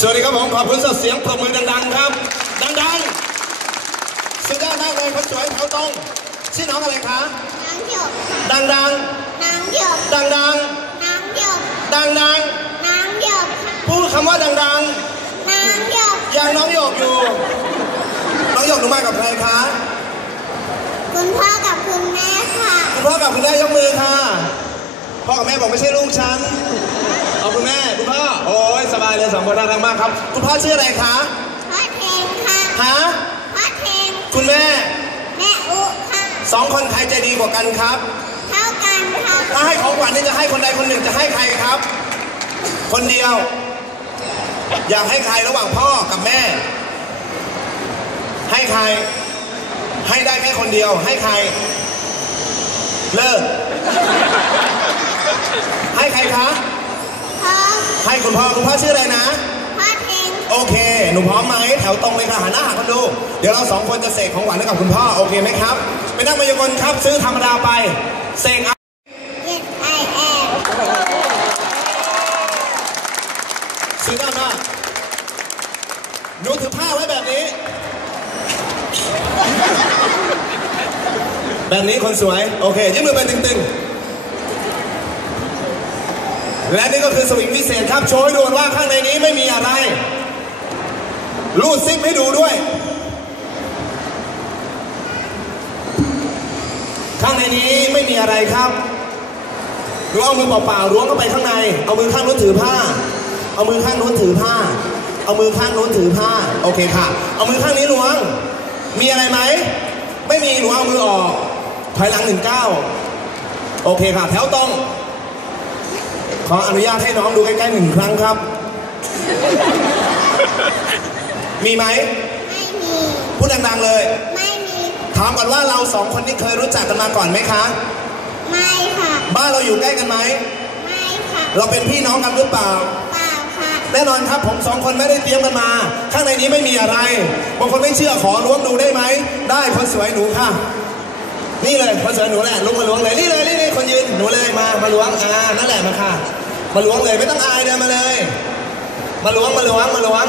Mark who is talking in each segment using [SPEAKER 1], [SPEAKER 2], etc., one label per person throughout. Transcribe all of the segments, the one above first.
[SPEAKER 1] สวัสดีครับผมขอบคุณสดเสียงปรบมือดังๆครับ ดังๆสุดยอดมากเลยคนสวยแถวตรงชื่อน้องอะไรคะ
[SPEAKER 2] น้ำหยด
[SPEAKER 1] ดัง
[SPEAKER 2] น้ำหยด
[SPEAKER 1] ๆดัง
[SPEAKER 2] น้ำหยด
[SPEAKER 1] ๆดัง
[SPEAKER 2] น้ำหยด
[SPEAKER 1] ๆพูดคำว่าดัง
[SPEAKER 2] น้ำหยด
[SPEAKER 1] ๆอย่างน้องหยกอยู่ น้องหยกหนูมากับใครคะ
[SPEAKER 2] คุณพ่อกับคุณแม่ค่ะ
[SPEAKER 1] คุณพ่อกับคุณแม่ยกมือค่ะพ่อกับแม่บอกไม่ใช่ลูกฉันเอาคุณแม่คุณพ่อโอ้ ยสบายเลยสองคนน่ารักมากครับ คุณพ่อชื่ออะไรคะ
[SPEAKER 2] พ่อเทงค่ะ
[SPEAKER 1] ฮะ
[SPEAKER 2] พ่อเทง
[SPEAKER 1] คุณแม่
[SPEAKER 2] แม่อุค่ะ
[SPEAKER 1] สองคนใครใจดีกว่ากันครับ
[SPEAKER 2] เท่ากันค่ะ
[SPEAKER 1] ถ้าให้ของขวัญนี่จะให้คนใดคนหนึ่งจะให้ใครครับ คนเดียว อยากให้ใครระหว่างพ่อกับแม่ ให้ใคร ให้ได้แค่คนเดียว ให้ใคร เลิกให้ใครคะ
[SPEAKER 2] พ่อ
[SPEAKER 1] ให้คุณพ่อคุณพ่อชื่ออะไรนะ
[SPEAKER 2] พ่อเทง
[SPEAKER 1] โอเค หนูพร้อมไหมแถวตรงเลยค่ะหันหน้าหาคนดู เดี๋ยวเราสองคนจะเสกของหวานให้กับคุณพ่อ โอเคไหมครับ เป็นนักมายากลครับ ซื้อธรรมดาไป เสกเอา
[SPEAKER 2] เย็ดไอแอด
[SPEAKER 1] ซื้อด้านหน้าหนูถือผ้าไว้แบบนี้ แบบนี้คนสวย โอเค ยื่นมือไปตึงๆ และนี่ก็คือสวิงพิเศษครับโชว์ให้ดูว่าข้างในนี้ไม่มีอะไร รูดซิปให้ดูด้วย ข้างในนี้ไม่มีอะไรครับหรือเอามือเปล่าๆล้วงเข้าไปข้างใน เอามือข้างโน้นถือผ้า เอามือข้างโน้นถือผ้า เอามือข้างโน้นถือผ้า โอเคค่ะ เอามือข้างนี้ล้วง มีอะไรไหม ไม่มีหนูเอามือออก ถอยหลังหนึ่งเก้า โอเคค่ะ แถวตรง ขออนุญาตให้น้องดูใกล้ๆหนึ่งครั้งครับ มีไหม
[SPEAKER 2] ไม่มี
[SPEAKER 1] พูดดังๆเลย
[SPEAKER 2] ไม่มี
[SPEAKER 1] ถามก่อนว่าเราสองคนนี้เคยรู้จักกันมาก่อนไหมคะ
[SPEAKER 2] ไม่ค่ะ
[SPEAKER 1] บ้านเราอยู่ใกล้กันไหม
[SPEAKER 2] ไม่ค่ะ
[SPEAKER 1] เราเป็นพี่น้องกันหรือเปล่า
[SPEAKER 2] เปล่าค่ะ
[SPEAKER 1] แน่นอนครับผมสองคนไม่ได้เตรียมกันมา ข้างในนี้ไม่มีอะไร บางคนไม่เชื่อขอล้วงดูได้ไหม ได้คนสวยหนูค่ะ นี่เลยคนสวยหนูแหละลุกมาล้วงเลยนี่เลยนี่เลยคนยืนหนูเลยมามาล้วงอ่านั่นแหละมาค่ะ มาล้วงเลยไม่ต้องอายเดินมาเลย มาล้วงมาล้วงมาล้วง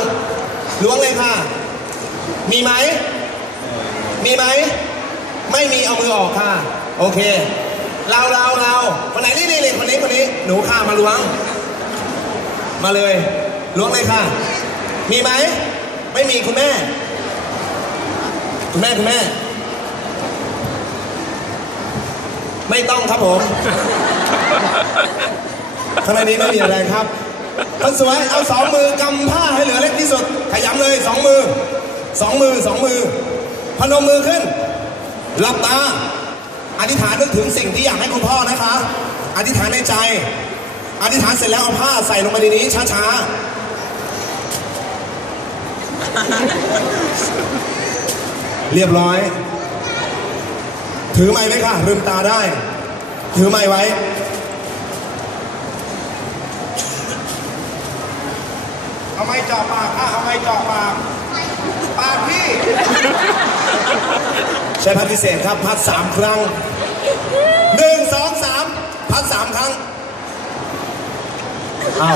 [SPEAKER 1] ล้วงเลยค่ะ มีไหมมีไหมไม่มีเอามือออกค่ะ โอเค เราเราเราคนไหนนี่นี่นี่คนนี้คนนี้หนูค่ะมาล้วง มาเลยล้วงเลยค่ะ มีไหมไม่มีคุณแม่ คุณแม่คุณแม่ ไม่ต้องครับผมข้างในนี้ไม่มีอะไรครับคนสวยเอาสองมือกำผ้าให้เหลือเล็กที่สุด ขยำเลยสองมือสองมือสองมือ พนมมือขึ้น หลับตา อธิษฐานนึกถึงสิ่งที่อยากให้คุณพ่อนะคะ อธิษฐานในใจ อธิษฐานเสร็จแล้วเอาผ้าใส่ลงไปในนี้ช้าๆ เรียบร้อย ถือไม้ไว้ค่ะลืมตาได้ ถือไม้ไว้ เอาไม้จ่อปากค่ะเอาไม้จ่อปากปากพี่ ใช้พัดพิเศษครับ พัดสามครั้งหนึ่งสองสามพัดสามครั้ง เอา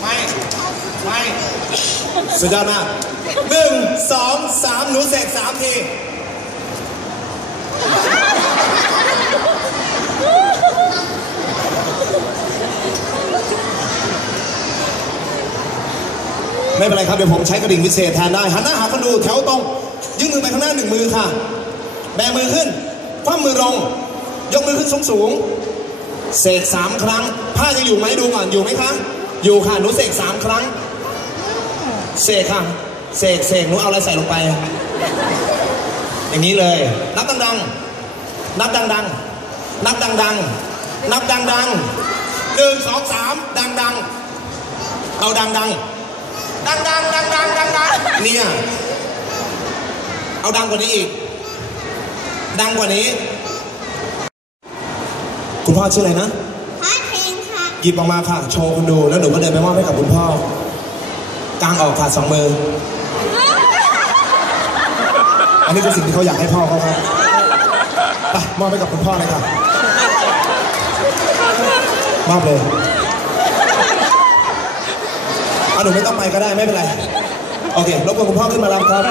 [SPEAKER 1] ไม่ ไม่ สุดยอดมากหนึ่งสองสามหนูเสกสามทีไม่เป็นไรครับ เดี๋ยวผมใช้กระดิ่งพิเศษแทนได้ หันหน้าหาคนดูแถวตรง ยื่นมือไปข้างหน้าหนึ่งมือค่ะ แบมือขึ้น คว่ำมือลง ยกมือขึ้นสูงสูงเสกสามครั้ง ผ้าจะอยู่ไหมดูก่อน อยู่ไหมคะ อยู่ค่ะ หนูเสกสามครั้ง เสกค่ะเสกเสกหนูเอาอะไรใส่ลงไป อย่างนี้เลย นับดังๆ นับดังๆ นับดังๆ นับดังๆหนึ่งสองสามดังๆ เอาดังๆ ดังดังดังดังดังดังเนี่ย เอาดังกว่านี้อีก ดังกว่านี้ คุณพ่อชื่ออะไรนะ
[SPEAKER 2] พ่อเทงค่ะ
[SPEAKER 1] หยิบออกมาค่ะ โชว์คนดู แล้วหนูก็เดินไปมอบให้กับคุณพ่อ กางออกค่ะสองมือ อันนี้คือสิ่งที่เขาอยากให้พ่อเขาครับไปมอบไปกับคุณพ่อเลยค่ะมอบเลยเอาหนูไม่ต้องไปก็ได้ไม่เป็นไร โอเครบกวนคุณพ่อขึ้นมารับครับ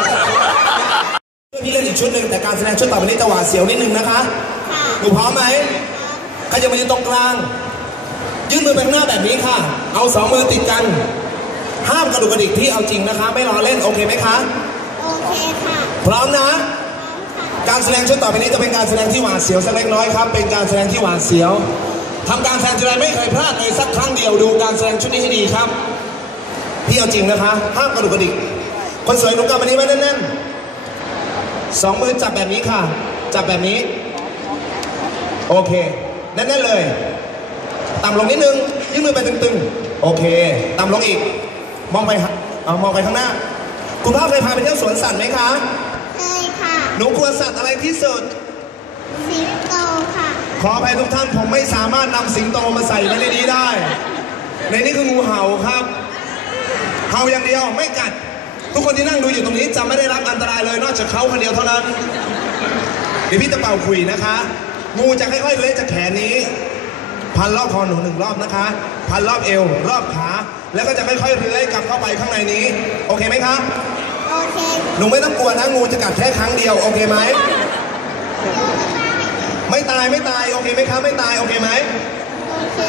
[SPEAKER 1] พี่เล่นอีกชุดหนึ่งแต่การแสดงชุดต่อไปนี้จะหวาดเสียวนิดนึงนะคะ
[SPEAKER 2] ค่ะ
[SPEAKER 1] หนูพร้อมไหมใครจะมายืนตรงกลาง ยื่นมือไปข้างหน้าแบบนี้ค่ะ เอาสองมือติดกัน ห้ามกระดุกกระดิกที่เอาจริงนะคะ ไม่รอเล่นโอเคไหมคะ
[SPEAKER 2] โอเคค่ะ
[SPEAKER 1] พร้อมนะ
[SPEAKER 2] พร้อมค่ะ
[SPEAKER 1] การแสดงชุดต่อไปนี้จะเป็นการแสดงที่หวาดเสียวสักเล็กน้อยครับ เป็นการแสดงที่หวาดเสียวทำการแสดงทีไรไม่เคยพลาดเลยสักครั้งเดียวดูการแสดงชุดนี้ให้ดีครับ พี่เอาจริงนะคะ ห้ามกระดุกกระดิก คนสวยหนุ่มกำมันนี้ไว้แน่นๆสองมือจับแบบนี้ค่ะ จับแบบนี้ โอเคแน่นๆเลย ต่ำลงนิดนึง ยื่นมือไปตึงๆ โอเค ต่ำลงอีก มองไปฮะเอามองไปข้างหน้า คุณพ่อเคยพาไปเที่ยวสวนสัตว์ไหมคะ
[SPEAKER 2] เคยค่ะ
[SPEAKER 1] หนูกลัวสัตว์อะไรที่สุด
[SPEAKER 2] สิงโตค่ะ
[SPEAKER 1] ขออภัยทุกท่านผมไม่สามารถนำสิงโตมาใส่ไว้ในนี้ได้ ในนี้คืองูเห่าครับ เห่าอย่างเดียวไม่กัด ทุกคนที่นั่งดูอยู่ตรงนี้จะไม่ได้รับอันตรายเลยนอกจากเขาคนเดียวเท่านั้น เดี๋ยวพี่จะเป่าคุยนะคะ งูจะค่อยๆเลื้อยจากแขนนี้ พันรอบคอหนูหนึ่งรอบนะคะ พันรอบเอว รอบขา แล้วก็จะค่อยๆเลื้อยกลับเข้าไปข้างในนี้ โอเคไหมคะ
[SPEAKER 2] โอเค
[SPEAKER 1] หนูไม่ต้องกลัวนะงูจะกัดแค่ครั้งเดียว โอเคไหม ไม่ตายไม่ตาย โอเคไหมครับ ไม่ตาย โอเคไหม
[SPEAKER 2] โอเค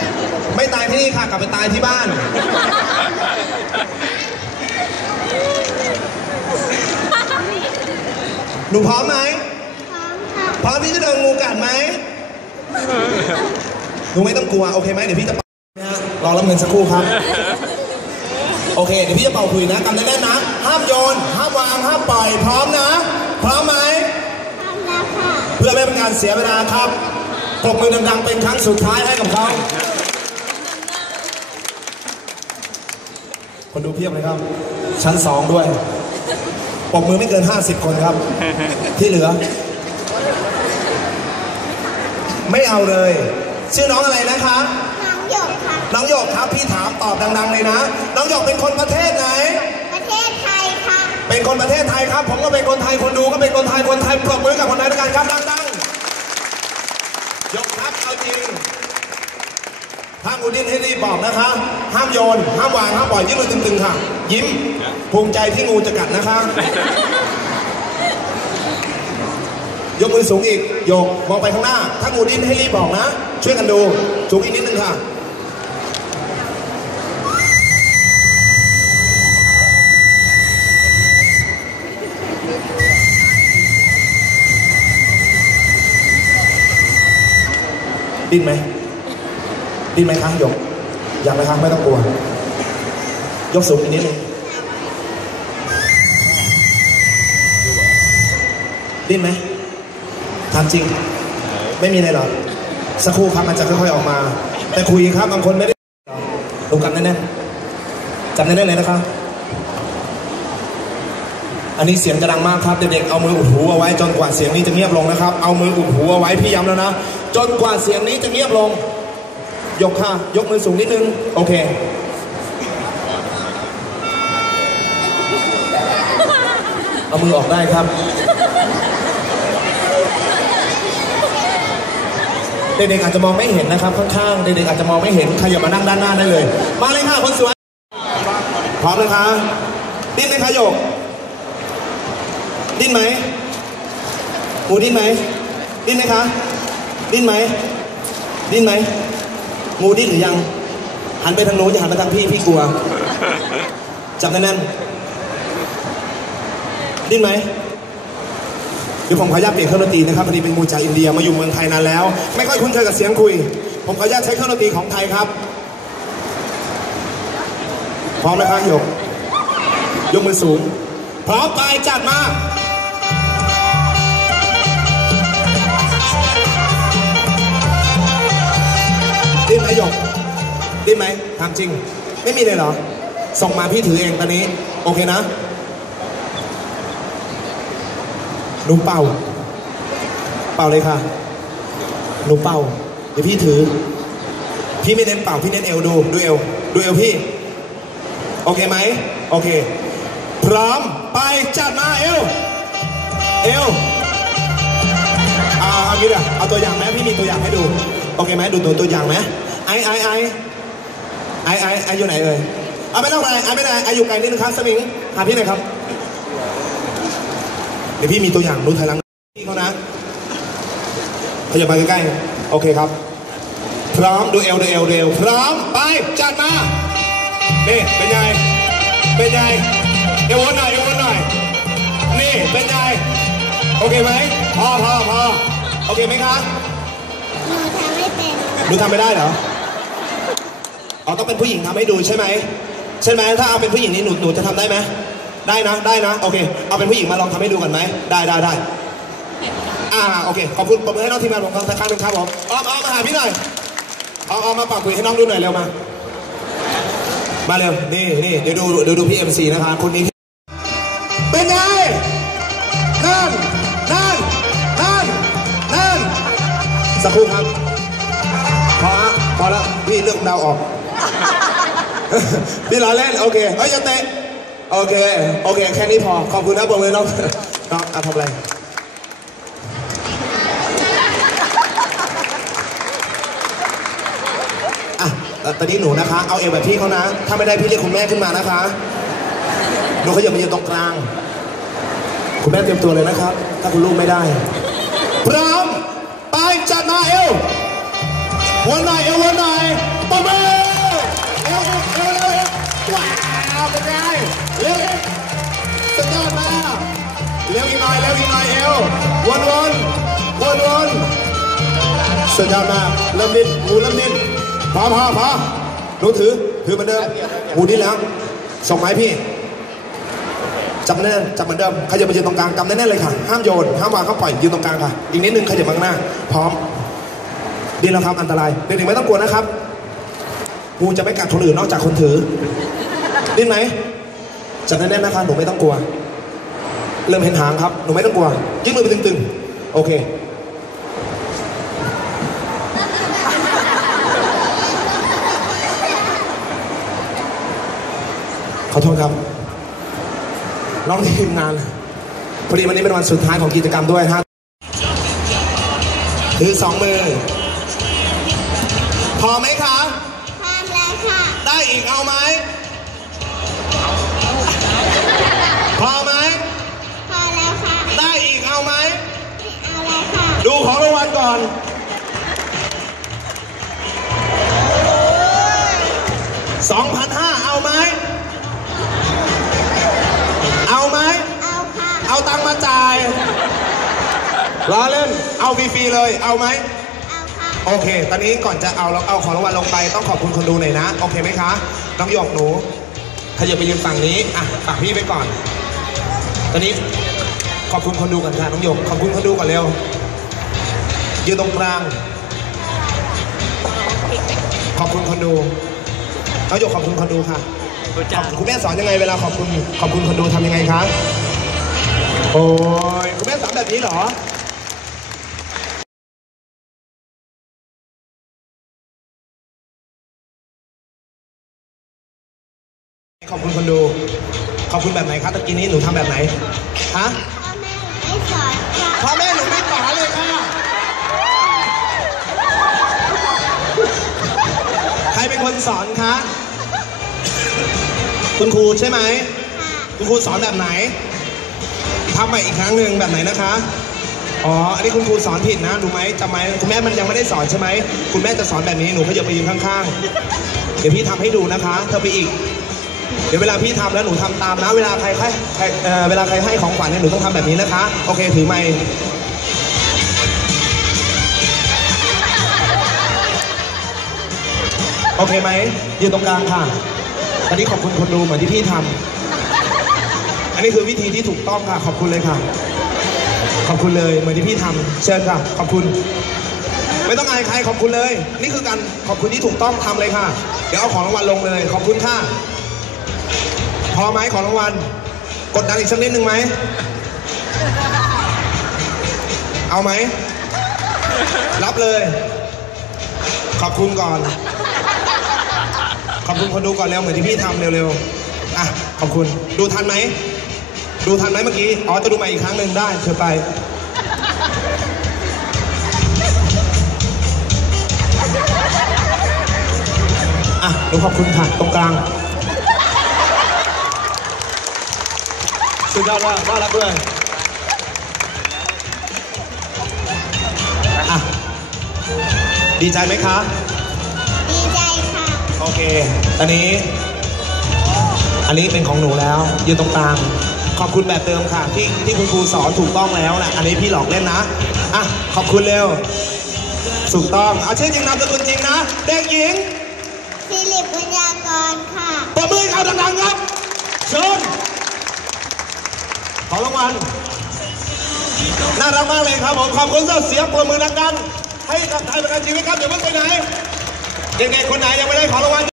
[SPEAKER 1] ไม่ตายที่นี่ค่ะ กลับไปตายที่บ้าน หนูพร้อมไหม
[SPEAKER 2] พร้อมค่ะ
[SPEAKER 1] พร้อมที่จะโดนงูกัดไหม หนูไม่ต้องกลัว โอเคไหม เดี๋ยวพี่จะเป่านะฮะ รอรับเงินสักครู่ครับ โอเค เดี๋ยวพี่จะเป่าคุยนะกำแน่นๆนะ ห้ามโยน ห้ามวาง ห้ามปล่อย พร้อมนะ พร้อมไหม
[SPEAKER 2] พร้อมแล้วค่ะ
[SPEAKER 1] เพื่อไม่เป็นการเสียเวลาครับปรบมือดังๆ เป็นครั้งสุดท้ายให้กับเขา คนดูเพียบเลยครับ ชั้นสองด้วยปรบมือไม่เกิน 50 คนครับ ที่เหลือ ไม่เอาเลย ชื่อน้องอะไรนะคะ
[SPEAKER 2] น้องหยกค่ะ
[SPEAKER 1] น้องหยกครับพี่ถามตอบดังๆเลยนะ น้องหยกเป็นคนประเทศไหน
[SPEAKER 2] ประเทศไทยค่ะ
[SPEAKER 1] เป็นคนประเทศไทยครับ ผมก็เป็นคนไทยคนดูก็เป็นคนไทยคนไทยปรบมือกับคนไทยด้วยกันครับดังๆยกครับเอาจริงห้ามอุดินให้รีบบอกนะคะ ห้ามโยน ห้ามวาง ห้ามปล่อยยืดมือตึงๆค่ะ ยิ้ม ภูมิใจที่งูจะกัดนะคะ ยกมือสูงอีก โยก มองไปข้างหน้า ถ้างูดิ้นให้รีบบอกนะ ช่วยกันดู สูงอีกนิดนึงค่ะ ดิ้นไหมดิ้นไหมคะหยกอยากไหมคะไม่ต้องกลัว ยกสูงอีกนิดนึงดิ้นไหมถามจริง ไม่มีอะไรหรอกสักครู่ครับมันจะค่อยๆออกมา แต่คุยครับบางคนไม่ได้ดูกันแน่นๆจับแน่นๆเลยนะครับอันนี้เสียงจะดังมากครับเด็กๆเอามืออุดหูเอาไว้จนกว่าเสียงนี้จะเงียบลงนะครับ เอามืออุดหูเอาไว้พี่ย้ำแล้วนะ จนกว่าเสียงนี้จะเงียบลง ยกค่ะ ยกมือสูงนิดนึง โอเค เอามือออกได้ครับ เด็กๆอาจจะมองไม่เห็นนะครับ ข้างๆ เด็กๆอาจจะมองไม่เห็น ใครอย่ามานั่งด้านหน้าได้เลย มาเลยค่ะคนสวย พร้อมนะคะดิ้นไหมคะโยก ดิ้นไหมหมูดิ้นไหมดิ้นไหมคะ ดิ้นไหม ดิ้นไหม งูดิ้นหรือยัง หันไปทางโน้นอย่าหันไปทางพี่ พี่กลัว จับแน่นๆ ดิ้นไหมเดี๋ยวผมขออนุญาตเปลี่ยนเครื่องดนตรีนะครับพอดีเป็นงูจากอินเดียมาอยู่เมืองไทยนานแล้ว ไม่ค่อยคุ้นเคยกับเสียงคุย ผมขออนุญาตใช้เครื่องดนตรีของไทยครับ พร้อมไหมครับหยก ยกมือสูง พร้อมไปจัดมา ดิ้นไหมหยกดิ้นไหมถามจริง ไม่มีเลยเหรอ ส่งมาพี่ถือเองตอนนี้ โอเคนะหนูเป่า เป่าเลยค่ะหนูเป่า เดี๋ยวพี่ถือ พี่ไม่เน้นเป่า พี่เน้นเอวดู ดูเอว ดูเอวพี่ โอเคไหม โอเค พร้อม ไปจัดมาเอว เอวอ่างี้เดี๋ยวเอาตัวอย่างไหมพี่มีตัวอย่างให้ดู โอเคไหมดูตัวตัวอย่างไหม ไอไอไอไอไอไออยู่ไหนเอ่ยเอาไม่ต้องไรไอไม่ได้ไออยู่ไกลนิดนึงครับสมิงหาพี่หน่อยครับเดี๋ยวพี่มีตัวอย่างดูถอยหลังพี่เขานะขยับมาใกล้ๆโอเคครับ พร้อมดูเอวดูเอวดูเอวพร้อมไปจัดมานี่เป็นไงเป็นไงเอววนหน่อยเอววนหน่อยนี่เป็นไงโอเคไหมพอพอพอโอเคไหมคะ
[SPEAKER 2] หนูทำไม่เป็น
[SPEAKER 1] ดูทำไม่ได้เหรอ อ๋อต้องเป็นผู้หญิงทำให้ดูใช่ไหมใช่ไหมถ้าเอาเป็นผู้หญิงนี่หนูหนูจะทำได้ไหมได้นะได้นะโอเค เอาเป็นผู้หญิงมาลองทำให้ดูกันไหมได้ได้ได้อ่าโอเคขอบคุณปรบมือให้น้องทีมงานผมสักครั้งหนึ่งครับผมออมออมมาหาพี่หน่อยเอาเอามาปากคุยให้น้องดูหน่อยเร็วมา มาเร็วนี่นี่เดี๋ยวดูเดี๋ยวดูพี่เอ็มซีนะคะคนนี้เป็นไงนั่นนั่นนั่นนั่นสักครู่ครับพอฮะพอแล้วพี่เลือกดาวออก พี่ล้อเล่นโอเคเอ้ยอย่าเตะโอเค โอเค แค่นี้พอ ขอบคุณนะบอกเลยน้อง น้องอะทำอะไร อะตอนนี้หนูนะคะ เอาเอวแบบพี่เขานะ ถ้าไม่ได้พี่เรียกคุณแม่ขึ้นมานะคะ หนูขาอยับมายืนตรงกลาง คุณแม่เตรียมตัวเลยนะครับ ถ้าคุณลูกไม่ได้ พร้อม ไปจัดมาเอว วันไหนเอววันไหน่อยปมมือ เป็นไงเร็วสุดยอดมากเร็วอีกหน่อยเร็วอีกหน่อยเอววนวนวนวนสุดยอดมากเริ่มดิ้นหมูเริ่มดิ้นพอพอพอหนูถือถือเหมือนเดิมหมูดิ้นแล้วส่งไม้พี่จับแน่จับเหมือนเดิมขยับมายืนตรงกลางกำแน่นเลยค่ะห้ามโยนห้ามวางห้ามปล่อยยืนตรงกลางค่ะอีกนิดนึงขยับมาข้างหน้า พร้อมดีแล้วครับอันตรายเด็กๆไม่ต้องกลัวนะครับงูจะไม่กัดคนอื่นนอกจากคนถือ ดิ้นไหมจับแน่นๆนะคะหนูไม่ต้องกลัว เริ่มเห็นหางครับหนูไม่ต้องกลัวยื่นมือไปตึงๆ โอเคขอโทษครับ น้องทีมงาน พอดีวันนี้เป็นวันสุดท้ายของกิจกรรมด้วยฮะถือสองมือ พอไหมคะ
[SPEAKER 2] รา
[SPEAKER 1] งวัลก่อน2,500เอาไหม เอาไหม
[SPEAKER 2] เอาค่ะ
[SPEAKER 1] เอาตังค์มาจ่ายล้อเล่น เอาฟรีๆเลย เอาไหม
[SPEAKER 2] เอาค่ะ
[SPEAKER 1] โอเค ตอนนี้ก่อนจะเอาเราเอาของรางวัลลงไปต้องขอบคุณคนดูหน่อยนะ โอเคไหมคะ น้องหยกหนูขยับไปยืนฝั่งนี้ อะฝั่งพี่ไปก่อน ตอนนี้ขอบคุณคนดูก่อนค่ะ น้องหยก ขอบคุณคนดูก่อนเร็ว ยืนตรงกลาง ขอบคุณคนดูน้องหยกขอบคุณคนดูค่ะขอบคุณแม่สอนยังไงเวลาขอบคุณขอบคุณคนดูทำยังไงคะโอ้ยคุณแม่สอนแบบนี้เหรอขอบคุณคนดู ขอบคุณแบบไหนคะตะกี้นี้หนูทำแบบไหน ฮะ
[SPEAKER 2] สอนคะ
[SPEAKER 1] คุณครูใช่ไหม คุณครูสอนแบบไหนทำใหม่อีกครั้งหนึ่งแบบไหนนะคะ อ๋อ อันนี้คุณครูสอนผิดนะรู้ไหมจำไหมคุณแม่มันยังไม่ได้สอนใช่ไหม คุณแม่จะสอนแบบนี้ หนูขยับไปยืนข้างๆ เดี๋ยวพี่ทำให้ดูนะคะ เธอไปอีก เดี๋ยวเวลาพี่ทำแล้วหนูทำตามนะ เวลาใครให้ใครเอ่อเวลาใครให้ของขวัญเนี่ยหนูต้องทำแบบนี้นะคะ โอเค ถือไม โอเคไหมยืนตรงกลางค่ะ อันนี้ขอบคุณคนดูเหมือนที่พี่ทำ อันนี้คือวิธีที่ถูกต้องค่ะ ขอบคุณเลยค่ะ ขอบคุณเลยเหมือนที่พี่ทำเชิญค่ะ ขอบคุณ ไม่ต้องอายใครขอบคุณเลย นี่คือการขอบคุณที่ถูกต้องทำเลยค่ะ เดี๋ยวเอาของรางวัลลงเลย ขอบคุณค่ะ พอไหมของรางวัล กดดันอีกสักนิดหนึ่งไหม เอาไหม รับเลย ขอบคุณก่อน ขอบคุณคนดูก่อนเร็วเหมือนที่พี่ทำเร็วๆอะขอบคุณดูทันไหมดูทันไหมเมื่อกี้อ๋อจะดูใหม่อีกครั้งหนึ่งได้เชิญไปอะดูขอบคุณค่ะตรงกลางสุดยอดว่าน่ารักด้วยอะดีใจไหม
[SPEAKER 2] คะ
[SPEAKER 1] โอเคตอนนี้ อันนี้เป็นของหนูแล้วยืนตรงกลาง ขอบคุณแบบเดิมค่ะ ที่ที่คุณครูสอนถูกต้องแล้วแหละ อันนี้พี่หลอกเล่นนะ อะ ขอบคุณเร็ว ถูกต้อง เอาชื่อจริงนามสกุลจริงนะ เด็กหญิง
[SPEAKER 2] ฟิลิปปัญญากรค่ะ
[SPEAKER 1] ปรบมือให้เขาดังๆครับ เชิญ ขอรางวัล น่ารักมากเลยครับผม ขอบคุณสำหรับเสียงปรบมือดังๆให้กับไทยประกันชีวิตครับเดี๋ยวเพิ่งไปไหน เด็กๆคนไหนยังไม่ได้ของรางวัล